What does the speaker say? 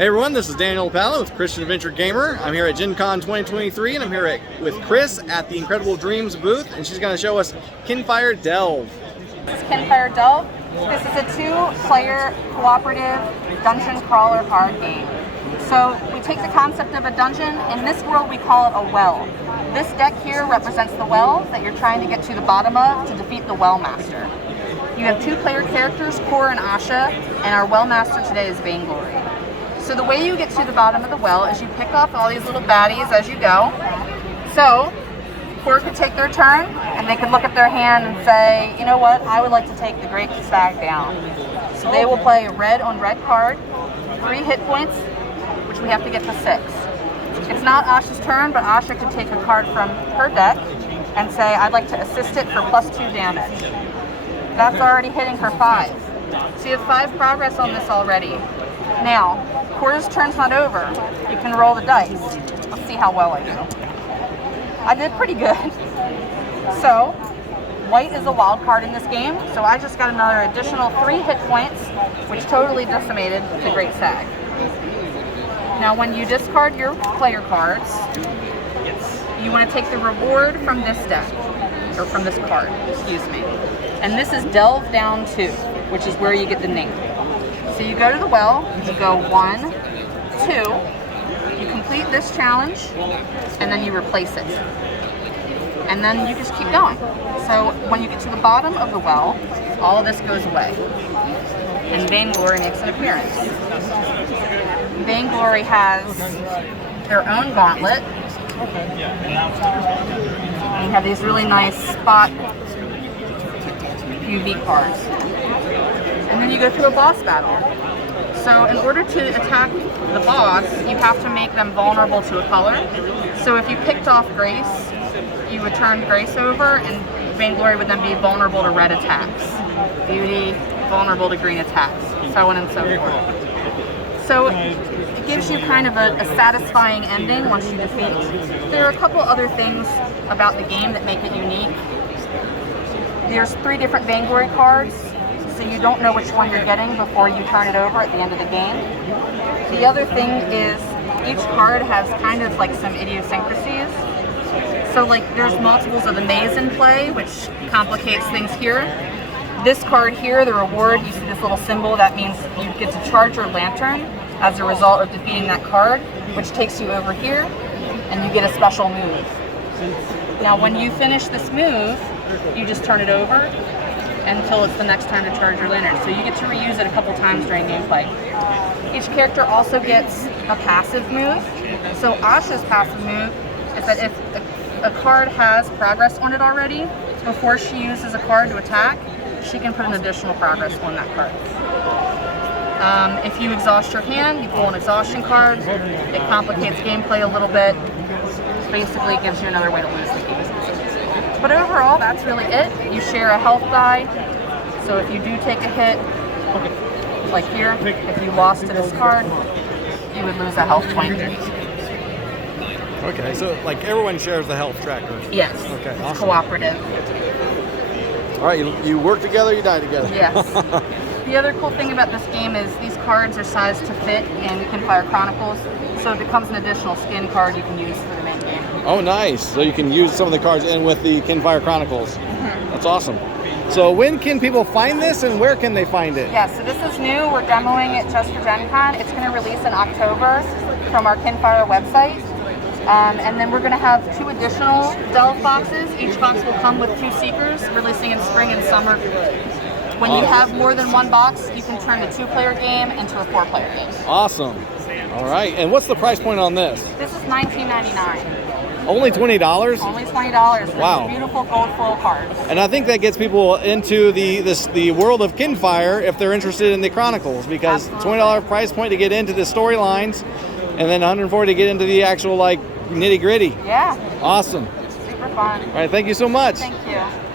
Hey everyone, this is Daniel Palla with Christian Adventure Gamer. I'm here at Gen Con 2023 and I'm here with Chris at the Incredible Dreams booth, and she's going to show us Kinfire Delve. This is Kinfire Delve. This is a two-player cooperative dungeon crawler card game. So we take the concept of a dungeon. In this world we call it a well. This deck here represents the well that you're trying to get to the bottom of to defeat the well master. You have two player characters, Core and Asha, and our well master today is Vainglory. So the way you get to the bottom of the well is you pick off all these little baddies as you go. So Core could take their turn and they could look at their hand and say, you know what, I would like to take the Great Stag down. So they will play a red on red card, 3 hit points, which we have to get to 6. It's not Asha's turn, but Asha could take a card from her deck and say, I'd like to assist it for +2 damage. That's already hitting for 5. So you have 5 progress on this already. Now, Core's turn's not over. You can roll the dice. Let's see how well I do. I did pretty good. So, white is a wild card in this game, so I just got another additional 3 hit points, which totally decimated the Great Stag. Now, when you discard your player cards, you want to take the reward from this deck, or from this card, excuse me. And this is Delve Down 2, which is where you get the name. So you go to the well, you go 1, 2, you complete this challenge, and then you replace it. And then you just keep going. So when you get to the bottom of the well, all of this goes away. And Vainglory makes an appearance. Vainglory has their own gauntlet. And you have these really nice spot UV cards. And then you go through a boss battle. So in order to attack the boss, you have to make them vulnerable to a color. So if you picked off Grace, you would turn Grace over and Vainglory would then be vulnerable to red attacks. Beauty, vulnerable to green attacks, so on and so forth. So it gives you kind of a satisfying ending once you defeat. There are a couple other things about the game that make it unique. There's 3 different Vainglory cards, so you don't know which one you're getting before you turn it over at the end of the game. The other thing is each card has kind of like some idiosyncrasies. So like there's multiples of the maze in play, which complicates things here. This card here, the reward, you see this little symbol, that means you get to charge your lantern as a result of defeating that card, which takes you over here, and you get a special move. Now when you finish this move, you just turn it over until it's the next time to charge your lantern. So you get to reuse it a couple times during gameplay. Each character also gets a passive move. So Asha's passive move is that if a card has progress on it already, before she uses a card to attack, she can put an additional progress on that card. If you exhaust your hand, you pull an exhaustion card. It complicates gameplay a little bit. Basically, it gives you another way to lose the game. But overall, that's really it. You share a health die. So if you do take a hit, like here, if you lost to this card, you would lose a health point. Okay, so like everyone shares the health tracker. Yes. Okay, it's awesome. Cooperative. All right, you work together, you die together. Yes. The other cool thing about this game is these cards are sized to fit in Kinfire Chronicles, so it becomes an additional skin card you can use for the main game. Oh, nice. So you can use some of the cards in with the Kinfire Chronicles. Mm-hmm. That's awesome. So when can people find this and where can they find it? Yeah, so this is new. We're demoing it just for Gen Con. It's going to release in October from our Kinfire website. And then we're going to have 2 additional Delve boxes. Each box will come with 2 Seekers, releasing in spring and summer. When you have more than 1 box, you can turn the 2-player game into a 4-player game. Awesome. All right, and what's the price point on this? This is $19.99. Only $20? Only $20. Wow. Beautiful gold foil cards. And I think that gets people into the world of Kinfire if they're interested in the Chronicles, because $20 price point to get into the storylines, and then $140 to get into the actual like nitty gritty. Yeah. Awesome. Super fun. All right, thank you so much. Thank you.